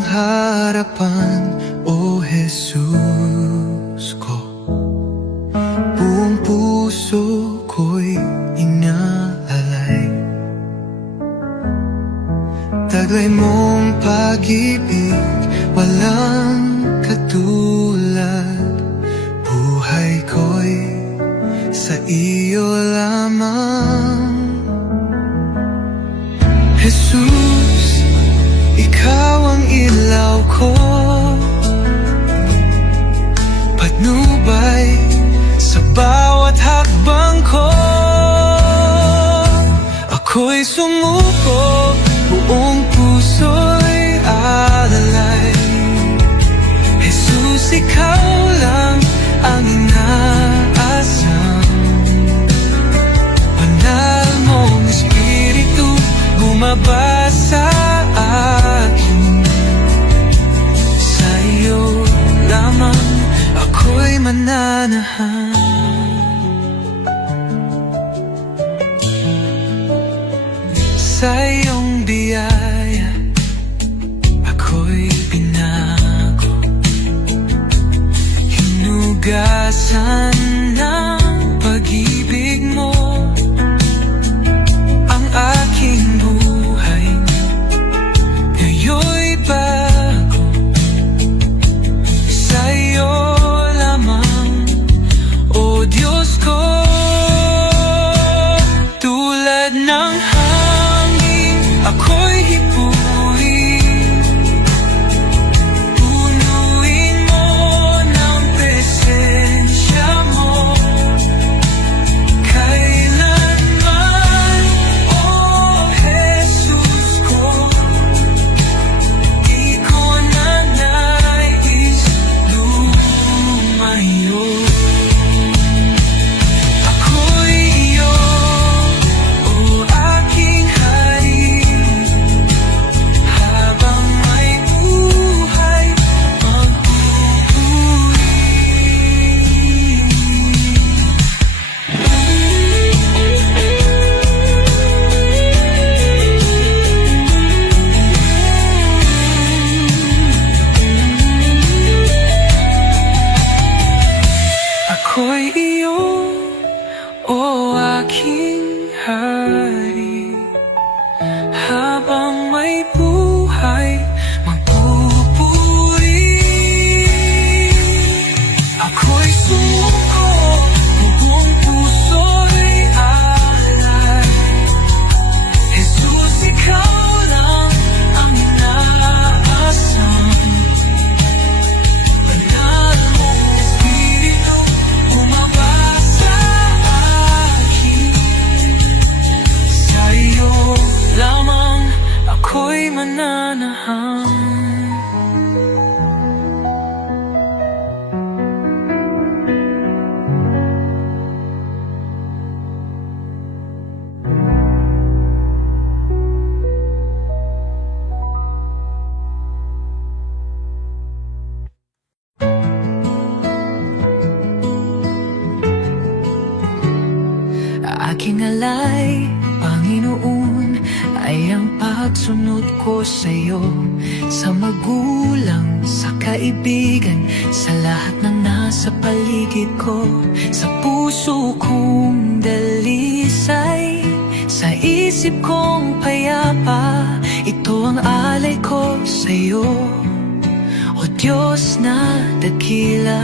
iyong harapan, O Jesus ko. Buong puso ko'y inaalay, taglay mong pag-ibig, walang katulad. Buhay ko'y sa iyo lamang. Jesus, ikaw ang ilaw ko, patnubay sa bawat hakbang ko. Ako'y sumuko, buong puso'y alalay. Jesus, ikaw lang ang inaasam. Banal mong Espiritu bumaba sa akin. Sa iyo lamang ako'y mananahan. Sa iyong biyaya ako'y binago, hinugasan ng pag-ibig mo ang aking buhay. Ngayon'y bago, sa iyo lamang, O Diyos ko. Tulad ng hangin ako'y hipuin, punuin mo ng presensya mo kailanman, O Jesus ko. Di ko na nais lumayo. Ako'y iyo, O aking hari, habang may buhay magpupuri. Ako'y iyo, O aking hari, habang may buhay magpupuri. Ako'y sumuko, buong puso'y alay. Jesus, ikaw lang ang inaasam. Banal mong Espiritu bumaba sa akin. Sa iyo lamang ako'y mananahan. Aking alay, Panginoon, ay ang pagsunod ko sa'yo, sa magulang, sa kaibigan, sa lahat ng nasa paligid ko. Sa puso kong dalisay, sa isip kong payapa, ito ang alay ko sa'yo, O Diyos na dakila.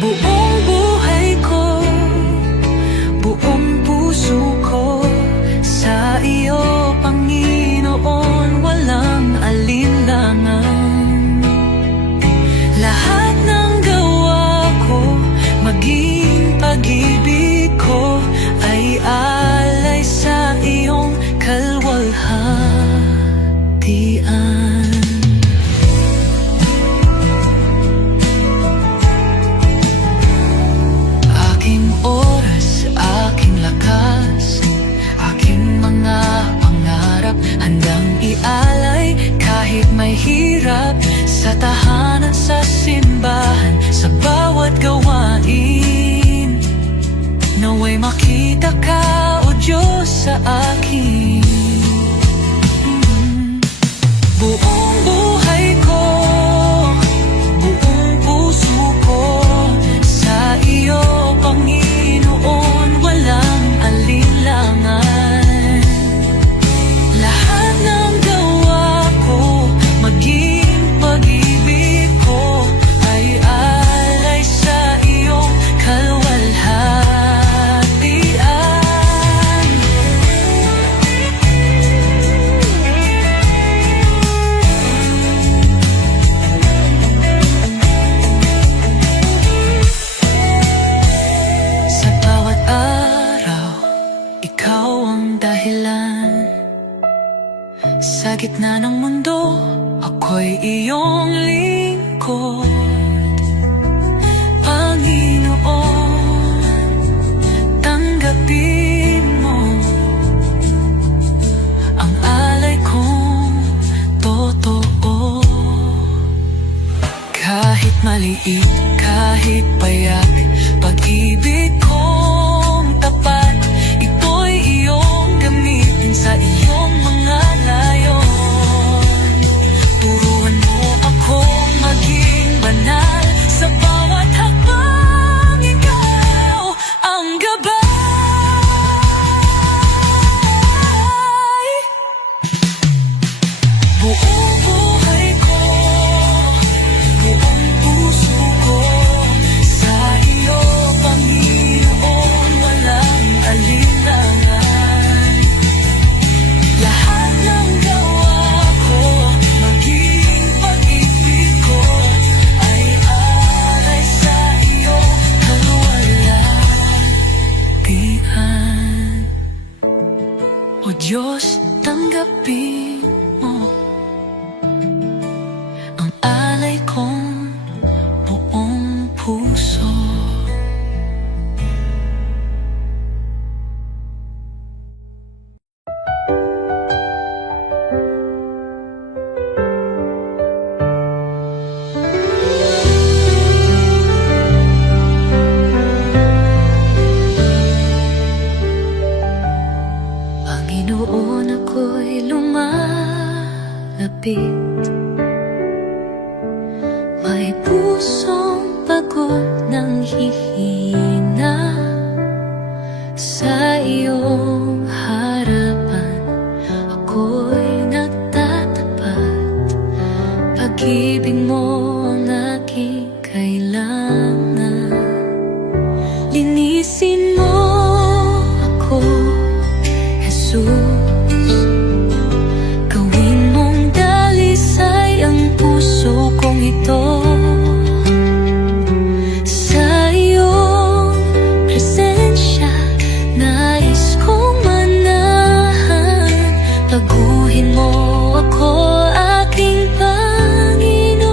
Buong buhay ko, buong puso ko, sa iyo, Panginoon, walang alinlangan. Lahat ng gawa ko, maging pag-ibig ko, ay alay sa iyong kalwalhatian. Aking oras, aking lakas, aking mga pangarap, handang ialay kahit may hirap. Sa tahanan, sa simbahan, sa bawat gawain, naway makita ka, O Diyos, sa akin. Buong buhay ko, buong puso ko, sa iyo, Panginoon, walang alinlangan. Lahat ng gawa ko, maging pag-ibig ko, ay alay sa iyong kaluwalhatian. Sa bawat araw, ikaw ang dahilan. Sa gitna ng mundo, ako'y iyong lingkod. Panginoon, tanggapin mo ang alay kong totoo. Kahit maliit, kahit payak, pag-ibig kong tapat, ito'y iyong gamitin sa iyong mga layon. Turuan mo akong maging banal, sa bawat hakbang ikaw ang gabay. Buong buhay ko, buong puso ko, sa iyo, Panginoon, walang alinlangan. Lahat ng gawa ko, maging pag-ibig ko, ay alay sa iyo, kaluwalhatian. O Diyos, tanggapin mo ang alay kong buong puso. Panginoon, ako'y lumalapit, may pusong pagod ng hihina. Sa iyong harapan, ako'y nagtatapat, pag-ibig mo ang aking kailangan. Linisin mo ako, Jesus, gawin mong dalisay ang puso kong ito. Sa iyong presensya, nais kong manahan. Baguhin mo ako, aking Panginoon.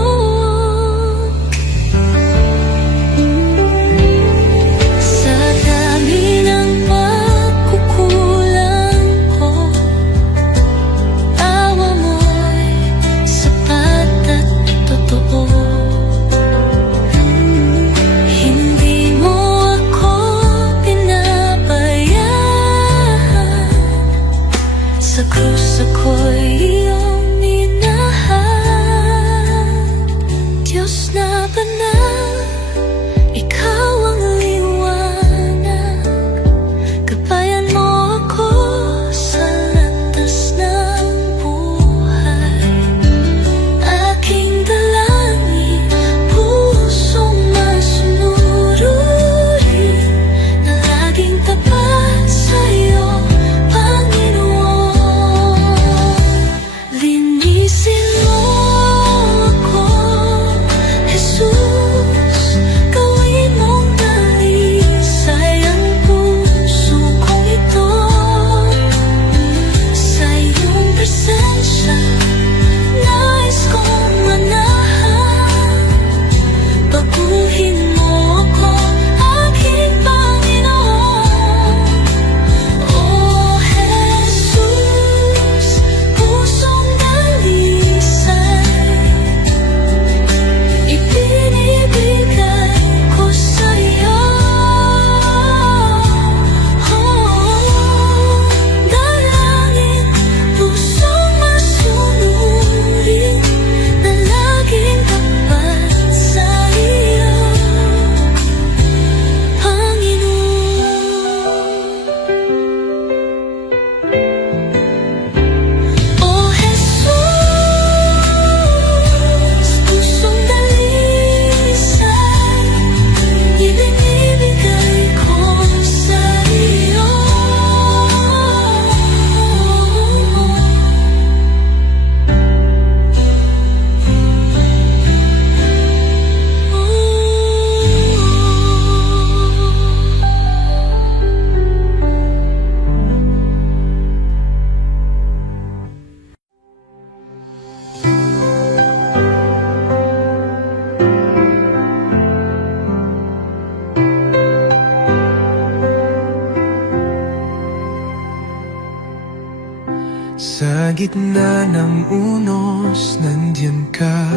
gitna ng unos, nandiyan ka.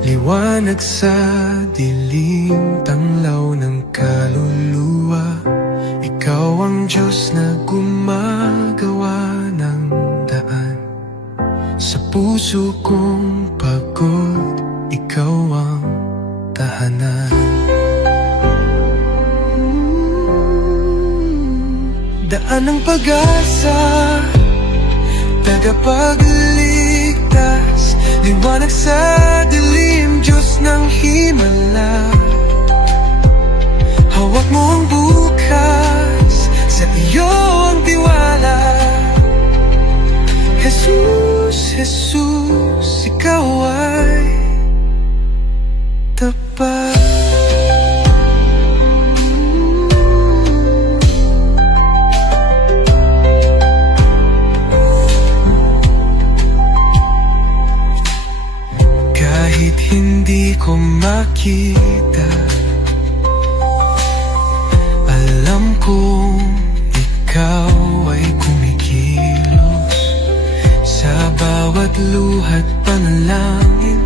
Liwanag sa dilim, tanglaw ng kaluluwa. Ikaw ang Diyos na gumagawa ng daan. Sa puso kong pagod, ikaw ang tahanan. Daan ng pag-asa, tagapagligtas, liwanag sa dilim, Diyos ng himala. Hawak mo ang bukas, sa iyo ang tiwala. Jesus, Jesus, ikaw ay tapat. Kahit hindi ko makita, alam kong ikaw ay kumikilos. Sa bawat luha't panalangin,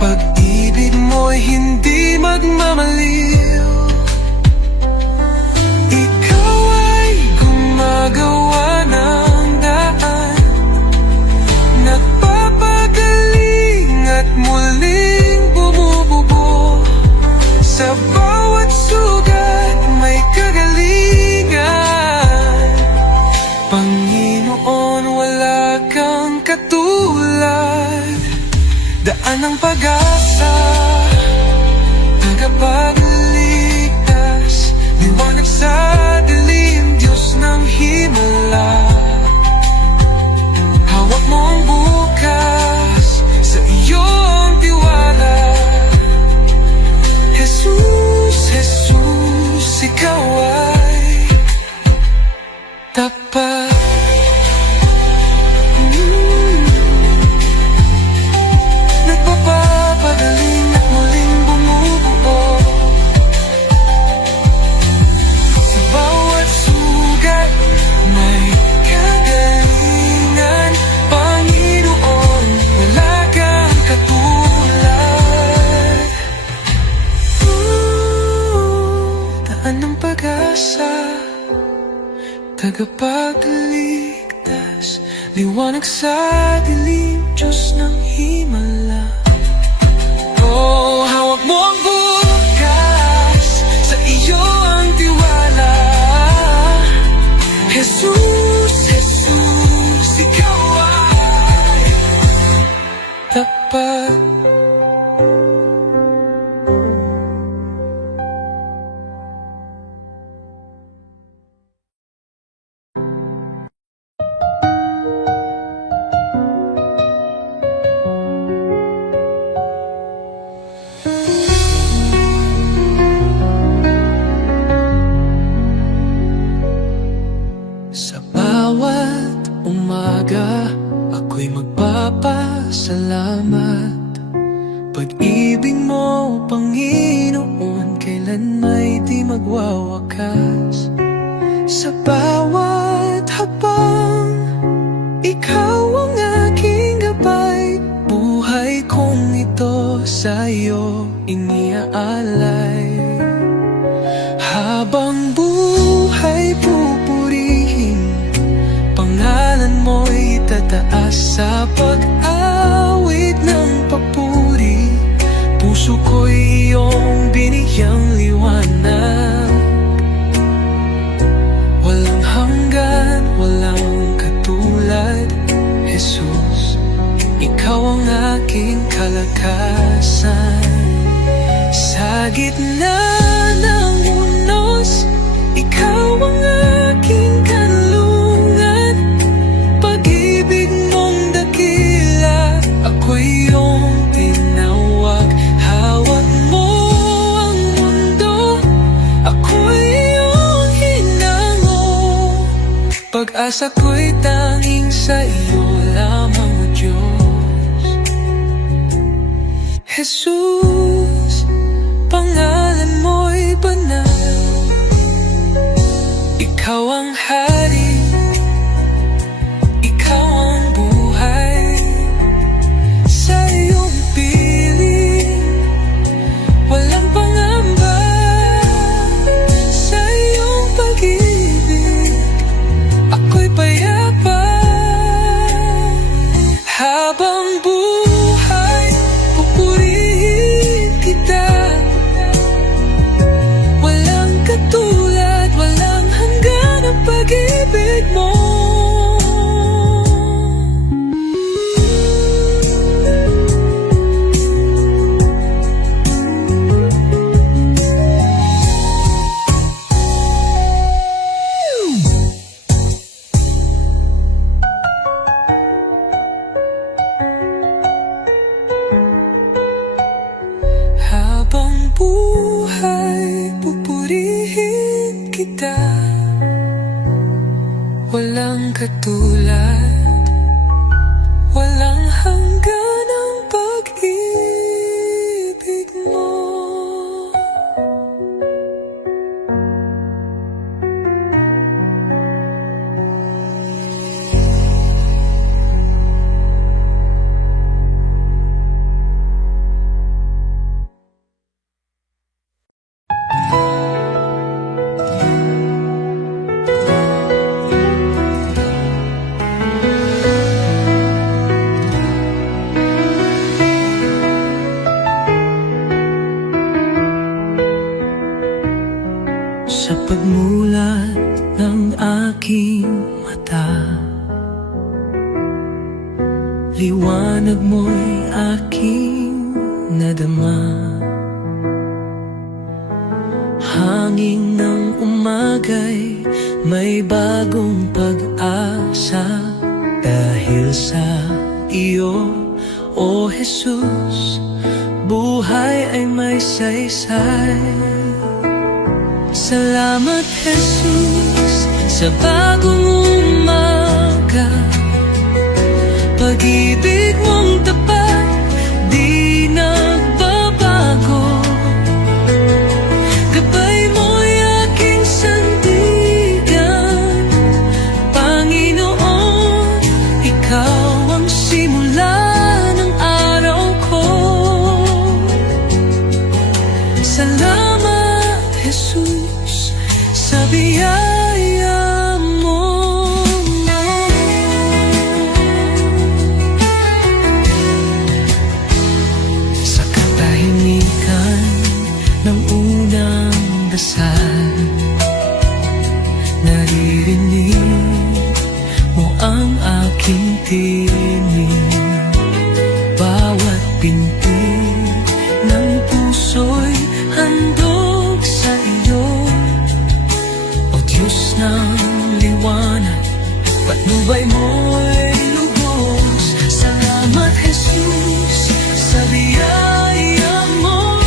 pag-ibig mo'y hindi magmamaliw. Ikaw ay gumagawa ng daan, nagpapagaling at muling bumubuo. Sa bawat sugat may kagalingan. Panginoon, wala kang katulad. Daan ng pag-asa, tagapagligtas, liwanag sa dilim, Diyos ng himala. Hawak mo ang bukas, sa iyo ang tiwala. Jesus, Jesus, ikaw ay tapat. Nagpapagaling at muling bumubuo. Sa bawat sugat may kagalingan. Panginoon, wala kang katulad. Daan ng pag-asa, tagapagligtas, liwanag sa dilim, Diyos ng himala. Oh, hawak mo ang bukas, sa iyo ang tiwala. Jesus, Jesus, ikaw ay tapat. Sa bawat umaga, ako'y magpapasalamat. Pag-ibig mo, Panginoon, kailan may di magwawakas. Sa bawat habang, ikaw ang aking gabay. Buhay kong ito sa'yo iniaalay. Habang buhay pupurihin, pangalan mo'y tataas. Sa pag-awit ng papuri, puso ko'y iyong binigyang liwanag. Walang hanggan, walang katulad. Jesus, ikaw ang aking kalakasan. Sa gitna ng unos, ikaw ang aking kanlungan. Pag-ibig mong dakila, ako'y iyong tinawag. Hawak mo ang mundo, ako'y iyong hinango. Pag-asa ko'y tanging sa iyo lamang, O Diyos. Jesus, pangalan mo'y banal. Ikaw ang hari, Walang hanggan ang pag-ibig mo. Sa pagmulat ng aking mata, liwanag mo'y aking nadama. Hangin ng umagay may bagong pag-asa. Dahil sa iyo, O Jesus, buhay ay may saysay. Salamat Jesus sa bagong umaga. Pag-ibig mong tapat di nagbabago. Gabay mo'y aking sandigan. Panginoon, ikaw ang simula ng araw ko. Salamat Jesus sa biyaya mo. Sa katahimikan ng unang dasal, naririnig mo ang aking tinig. Bawat pinti ng puso'y handog sa iyo. O Diyos ng liwanag, patnubay mo'y lubos. Salamat Jesus sa biyaya mo.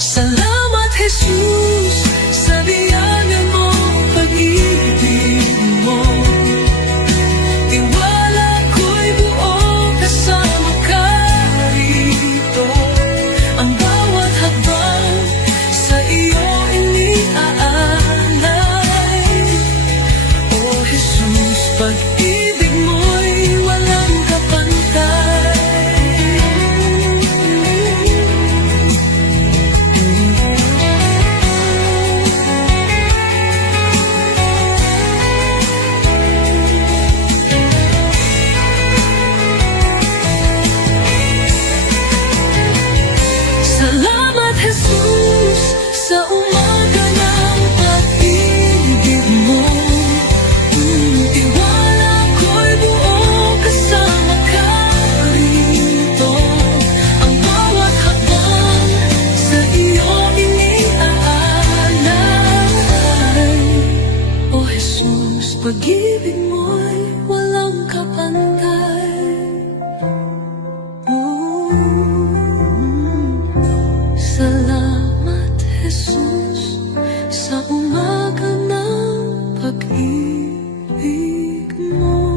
Salamat Jesus sa biyaya mo, pag-ibig mo. Tiwala ko'y buo kasama ka rito. Ang bawat hakbang sa iyo iniaalay. O Jesus, pag-ibig mo'y walang kapantay. Salamat Jesus sa umaga ng pag-ibig mo. Tiwala ko'y buo kasama ka rito. Ang bawat hakbang sa iyo iniaalay. O Jesus, pag-ibig mo'y walang kapantay. Salamat Jesus sa umaga ng pag-ibig mo.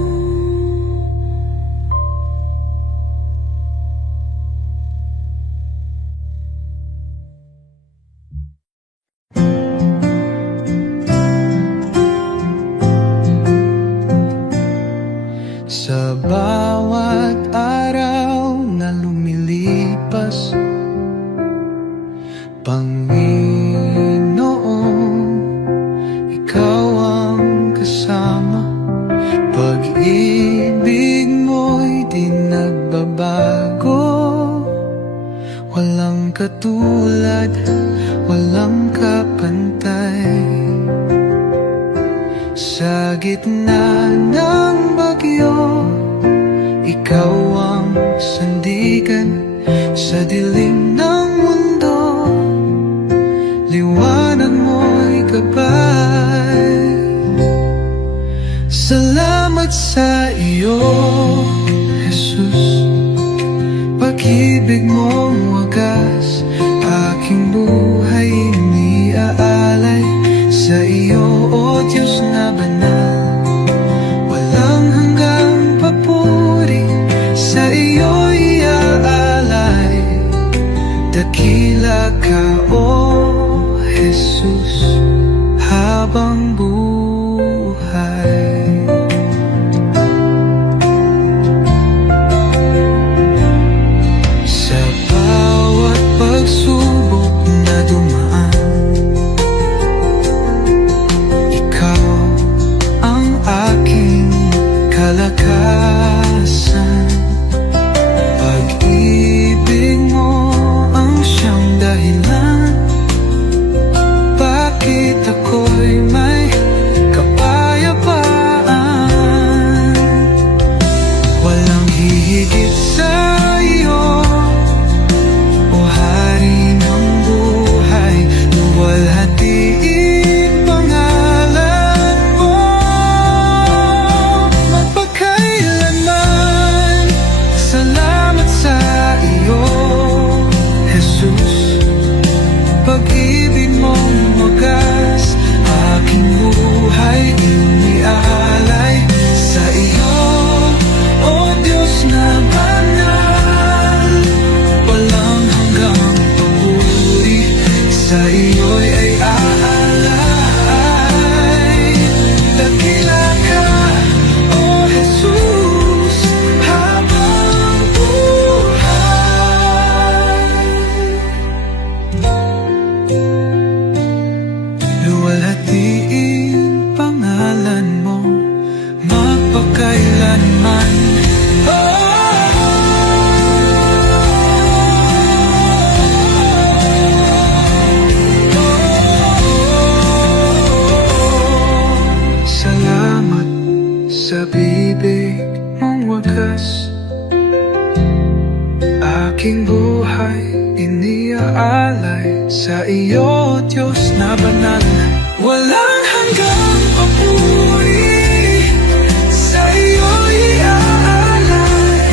Sa bawat araw na lumilipas, Panginoon, ikaw ang kasama. Pag-ibig mo'y di nagbabago. Walang katulad, walang kapantay. Sa gitna ng bagyo, ikaw ang sandigan. Sa dilim ng mundo, liwanag mo'y gabay. Salamat sa iyo, Jesus. Pag-ibig mong wagas, aking buhay iniaalay. Sa iyo, O Diyos na banal, magpakailanman. Salamat sa bibig mong wagas, aking buhay iniaalay sa iyo, Diyos na banal. Walang hanggang papuri, sa iyo iaalay.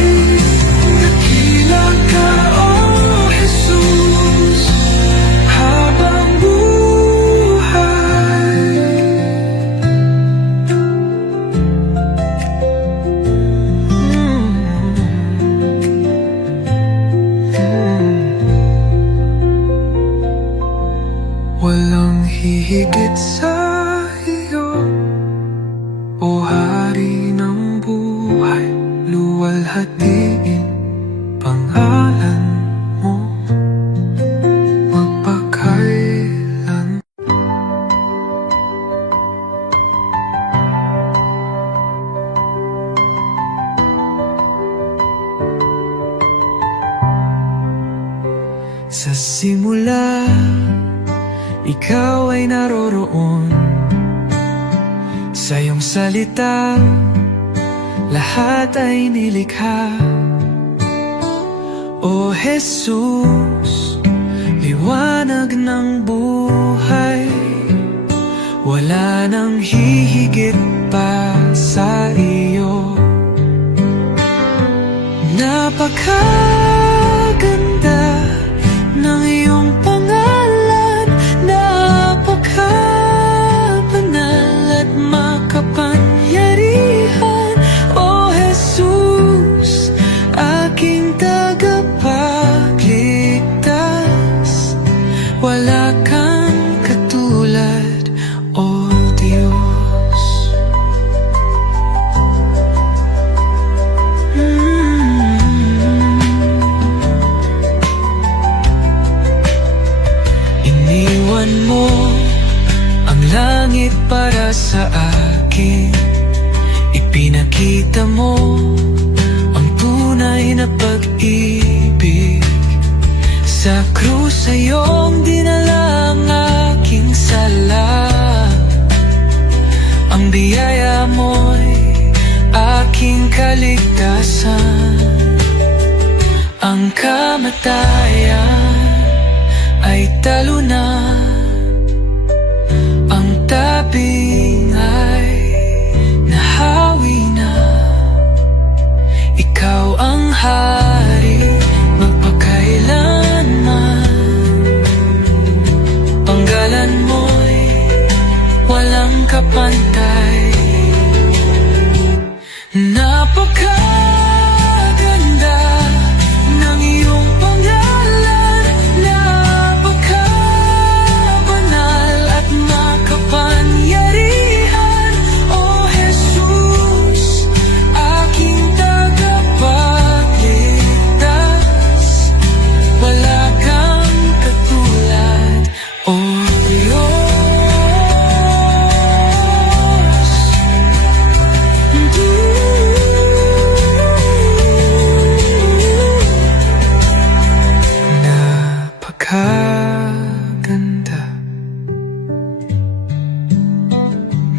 Dakila ka, O Jesus, habang buhay. Walang hihigit sa iyo, O Hari ng buhay. Luwalhatiin pangalan mo magpakailan. Sa simula, ikaw ay naroroon. Sa iyong salita, lahat ay nilikha. O Jesus, liwanag ng buhay, wala nang hihigit pa sa iyo. Napakaganda ng iyong pangalan, napakabanal at makapangyarihan. O Jesus, aking tagapagligtas, wala kang katulad, O Diyos. Iniwan mo ang langit para sa akin, ipinakita mo ang tunay na pag-ibig. Sa krus ay iyong dinala ang aking sala, ang biyaya mo'y aking kaligtasan. Ang kamatayan ay talo na, ang tabing ay nahawi na. Ikaw ang hari magpakailanman, panggalan mo'y walang kapantay. Napakaganda ng iyong pangalan, napakabanal at makapangyarihan. O Jesus, aking tagapagligtas, wala kang katulad, O Diyos. Napakaganda,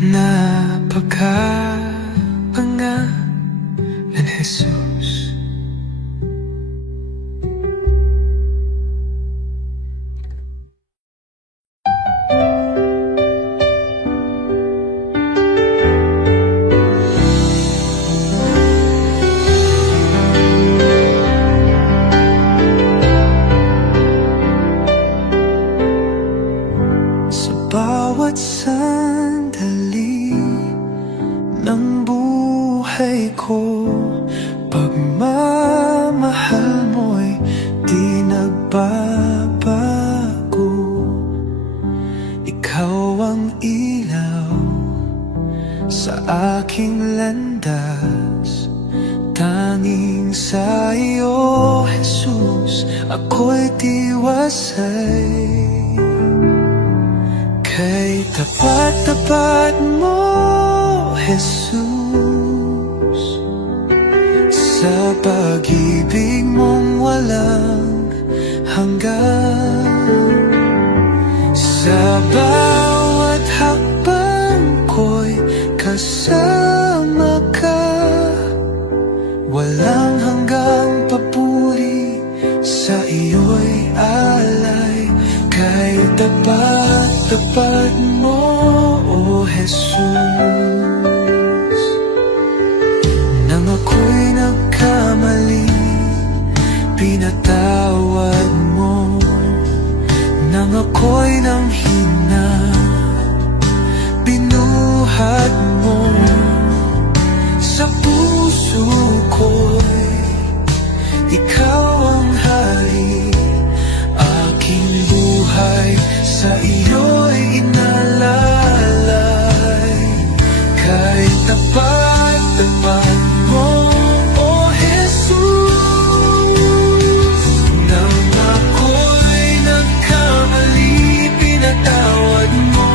napakapangalan, Jesus. Sa bawat sandali ng buhay ko, pagmamahal mo'y di nagbabago. Ikaw ang ilaw sa aking landas, tanging sa iyo, Jesus, ako'y tiwasay. Kay tapat-tapat mo, Jesus, sa pag-ibig mong walang hanggan. Sa bawat hakbang ko'y kasama ka, walang hanggang papuri, sa iyo'y alay. Kay tapat-tapat mo, O Jesus. Nang ako'y nagkamali, pinatawad mo. Nang ako'y nanghina, binuhat mo. Sa puso ko'y ikaw ang hari, aking buhay sa iyo'y inalalay. Kay tapat-tapat mo, O Jesus. Nang ako'y nagkamali, pinatawad mo.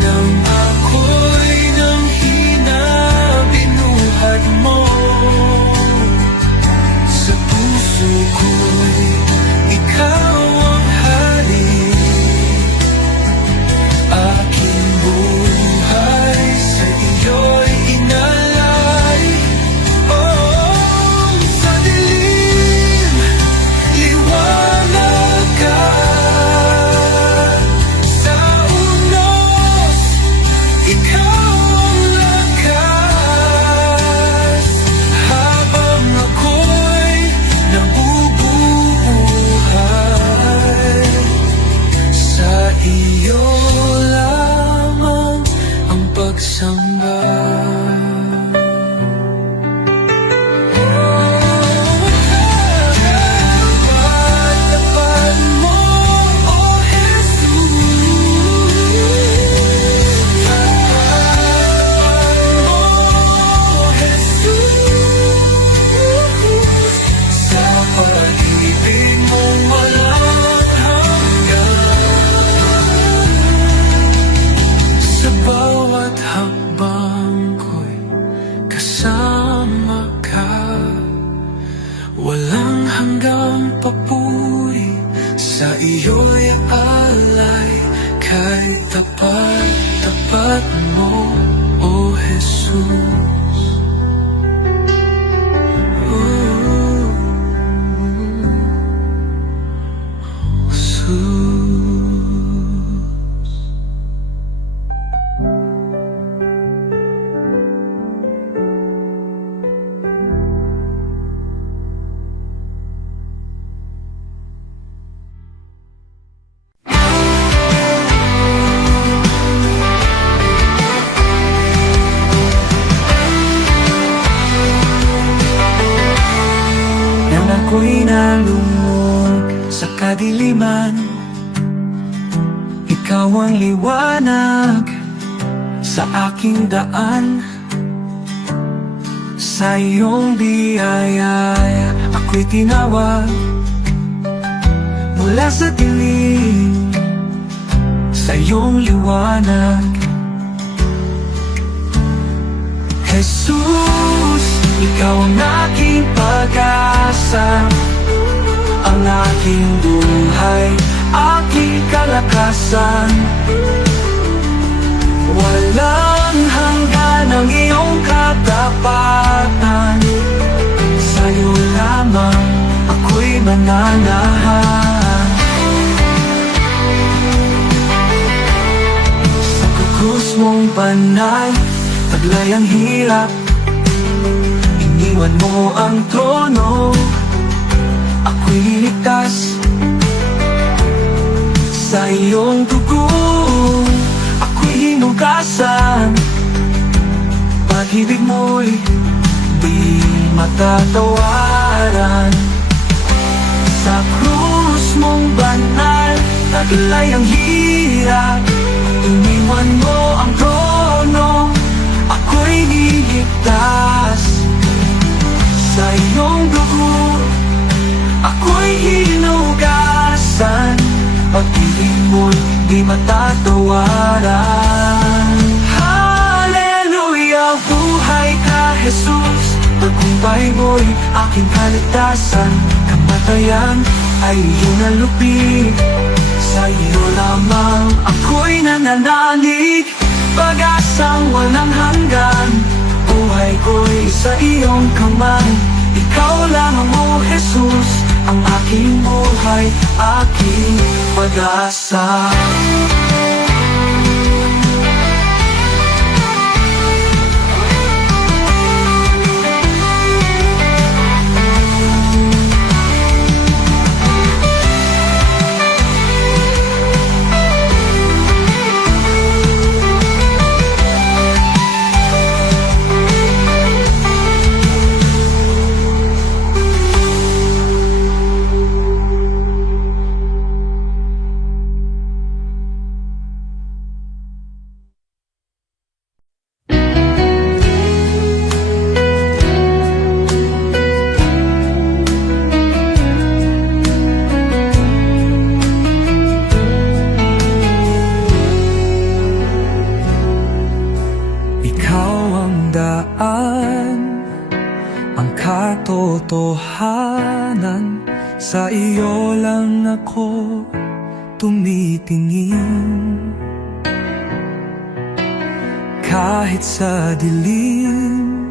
Nang ako'y nanghina, binuhat mo. Sa puso ko'y ikaw ang hari, aking buhay sa iyo'y inalay. Oh, sa dilim, liwanag ka. Sa unos, ikaw ang lakas. Habang ako'y nabubuhay, sa iyo lamang ang pagsamba. Tapat mo, O Jesus. Tapat mo, O Jesus. Sa pag-ibig mong walang hanggan. Sa bawat hakbang ko'y kasama ka, walang hanggang papuri, sa iyo'y alay. Kay tapat-tapat mo, O Jesus. Jesus. Nang ako'y nalungog sa kadiliman, ikaw ang liwanag sa aking daan. Sa iyong biyaya ako'y tinawag mula sa dilim, sa iyong liwanag. Jesus, ikaw ang aking pag-asa, ang aking buhay, aking kalakasan. Walang hanggan ang iyong katapatan, sa'yo lamang ako'y mananahan. Sa krus mong banal, taglay ang hirap, iniwan mo ang trono, ako'y niligtas. Sa iyong dugo, ako'y hinugasan. Pag-ibig mo'y di matatawaran. Sa krus mong banal, taglay ang hirap, iniwan mo ang trono, ako'y niligtas. Sa iyong dugo, ako'y hinugasan. Pag-ibig mo'y di matatawaran. Hallelujah, buhay ka Jesus, tagumpay mo'y aking kaligtasan. Kamatayan ay iyong nalupi, sa iyo lamang ako'y nananalig. Pag-asang walang hanggan, buhay ko'y sa iyong kamay. Ikaw lamang, O Jesus, ang aking buhay, aking pag-asa. Ang katotohanan, sa iyo lang ako tumitingin. Kahit sa dilim,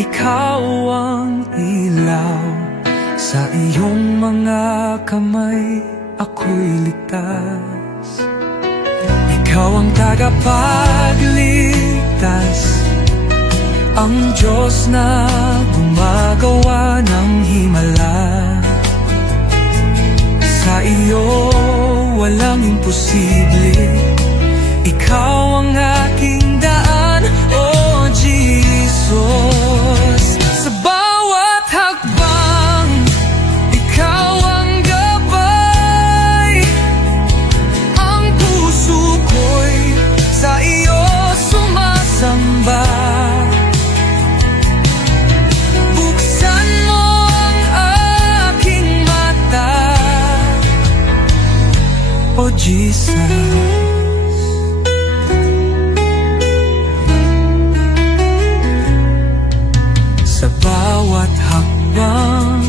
ikaw ang ilaw. Sa iyong mga kamay, ako'y ligtas. Ikaw ang tagapagligtas, ang Diyos na gumagawa ng himala. Sa iyo walang imposible, ikaw ang aking daan, O Jesus. Sa bawat hakbang, ikaw ang gabay. Ang puso ko'y sa iyo sumasamba. Oh Jesus, sa bawat hakbang,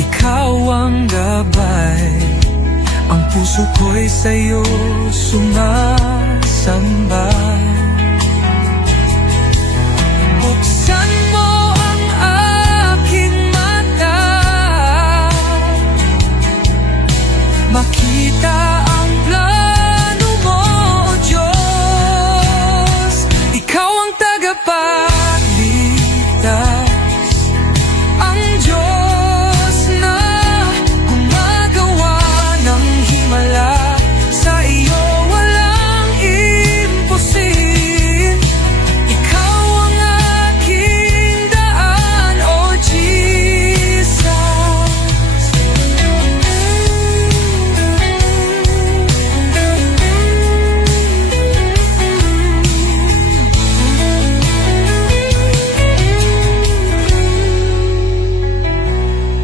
ikaw ang gabay. Ang puso ko'y sa'yo sumasamba. Buksan mo ang aking mata, makita ang plano mo, O Diyos. Ikaw ang tagapagligtas, ang Diyos na gumagawa ng himala. Sa iyo walang imposible, ikaw ang aking daan, O Jesus.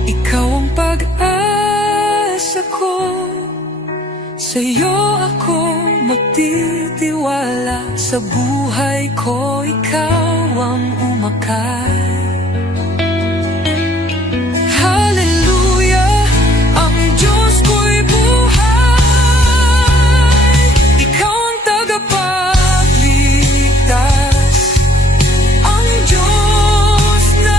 Ikaw ang pag-asa ko, sa'yo ako magtitiwala. Sa buhay ko, ikaw ang umakay. Hallelujah, ang Diyos ko'y buhay. Ikaw ang tagapagligtas, ang Diyos na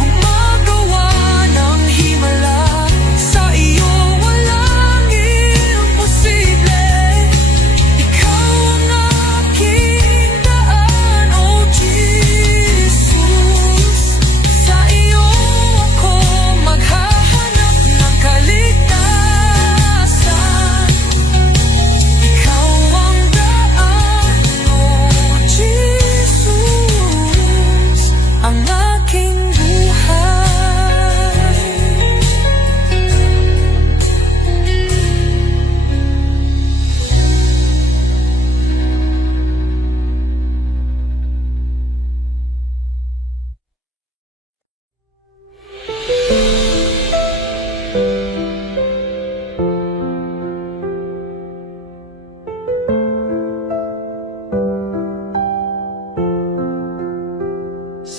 gumagawa ng himala. Sa iyo walang imposible, ikaw ang aking daan, O Jesus.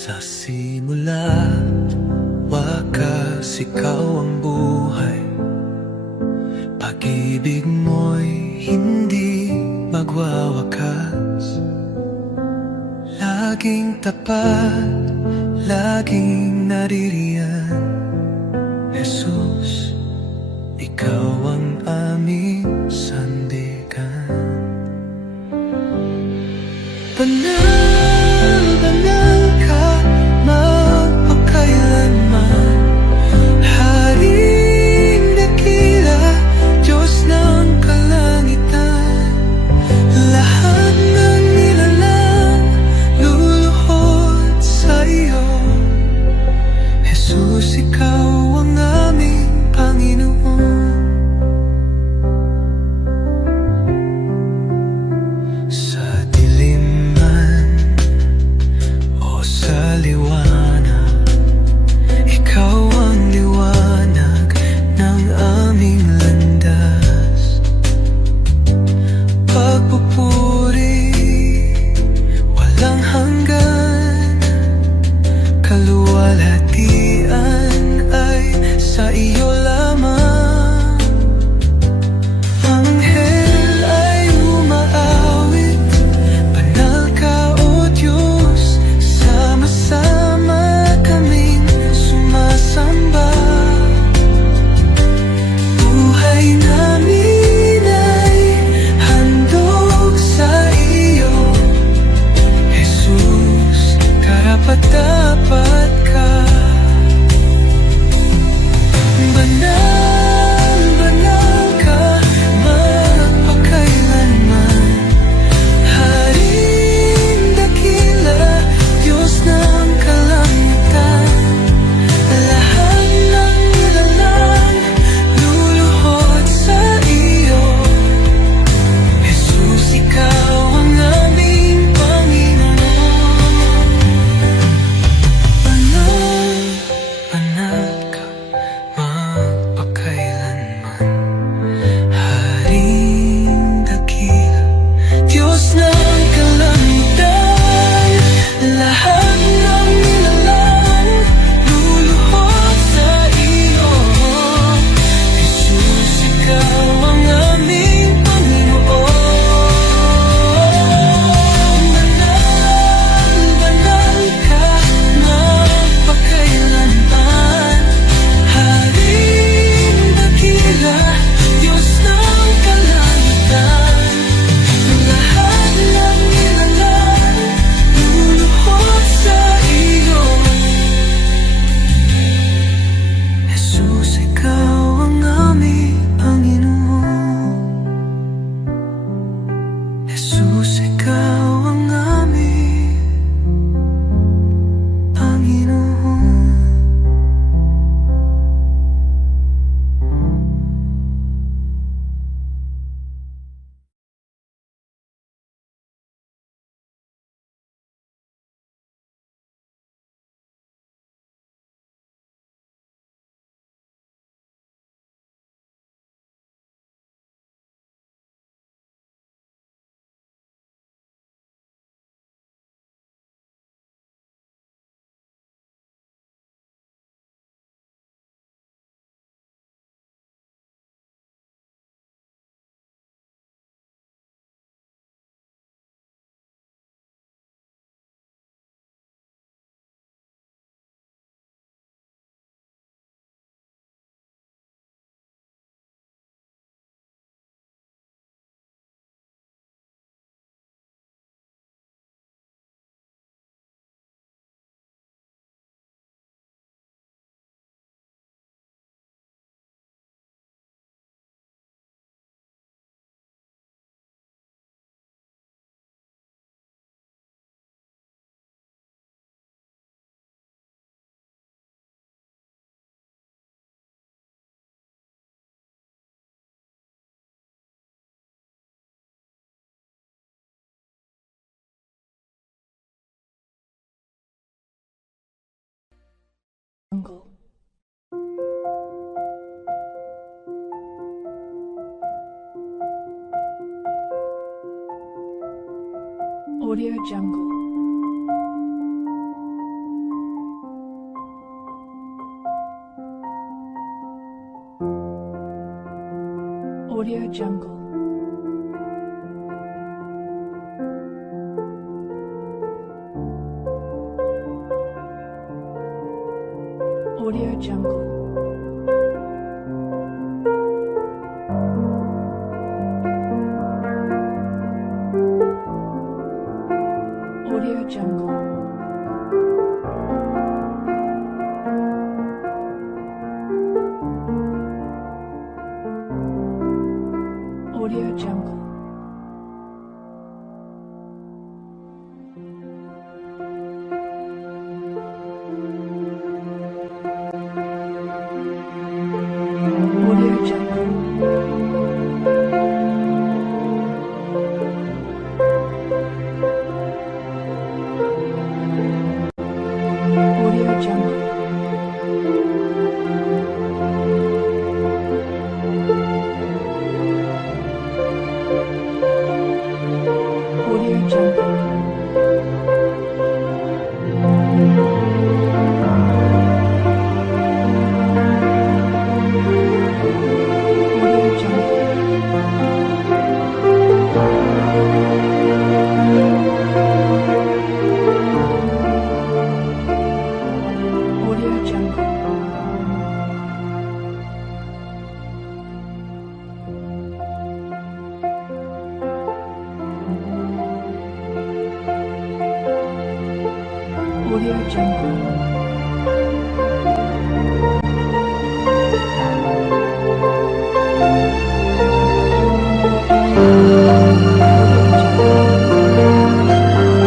Sa simula, wakas ikaw ang buhay. Pag-ibig mo'y hindi magwawakas. Laging tapat, laging naririyan. Jesus, ikaw ang aming sandigan. Banal, banal ka, magpakailanman. Haring dakila, Diyos ng kalangitan. Lahat ng nilalang luluhod sa iyo. Jesus, ikaw ang aming Panginoon. Sa dilim man o sa liwanag, ikaw ang liwanag ng aming landas. Pagpupuri, walang hanggan. Kaluwalhatian ay sa iyo lamang. Anghel ay umaawit, banal ka o Diyos. Sama-sama kaming sumasamba. Buhay namin ay handog sa iyo. Jesus, karapat-dapat ka. Banal, banal ka, magpakailanman. Haring dakila, Diyos ng kalangitan. Lahat ng nilalang luluhod sa iyo. Jesus, ikaw ang aming Panginoon. Banal, banal ka, magpakailanman. Haring dakila, Diyos ng kalangitan. Lahat ng nilalang luluhod sa iyo. Jesus, ikaw ang aming Panginoon. Banal, banal ka, magpakailanman. Haring dakila, Diyos ng kalangitan. Lahat ng nilalang luluhod sa iyo. Jesus, ikaw ang aming Panginoon. Jesus, ikaw ang aming Panginoon. Jungle. Audio Jungle. Audio Jungle. Audio Jungle. Audio Jungle. Audio Jungle. Audio Jungle. Audio Jungle. Audio Jungle. Audio Jungle. Audio Jungle.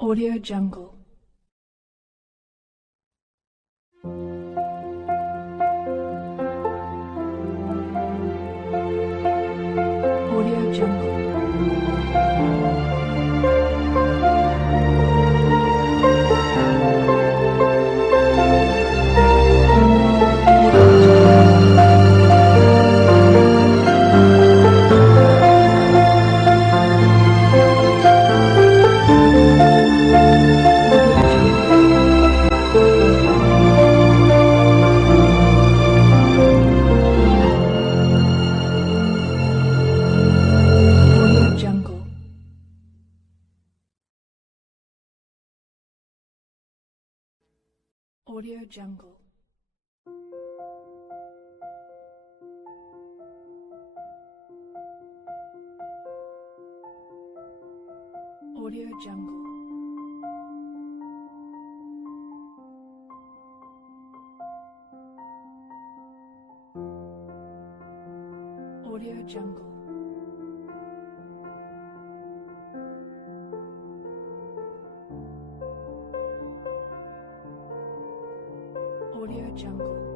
Audio Jungle. Audio Jungle. Audio Jungle. Audio Jungle. Audio Jungle. Audio Jungle. Audio Jungle. Audio Jungle.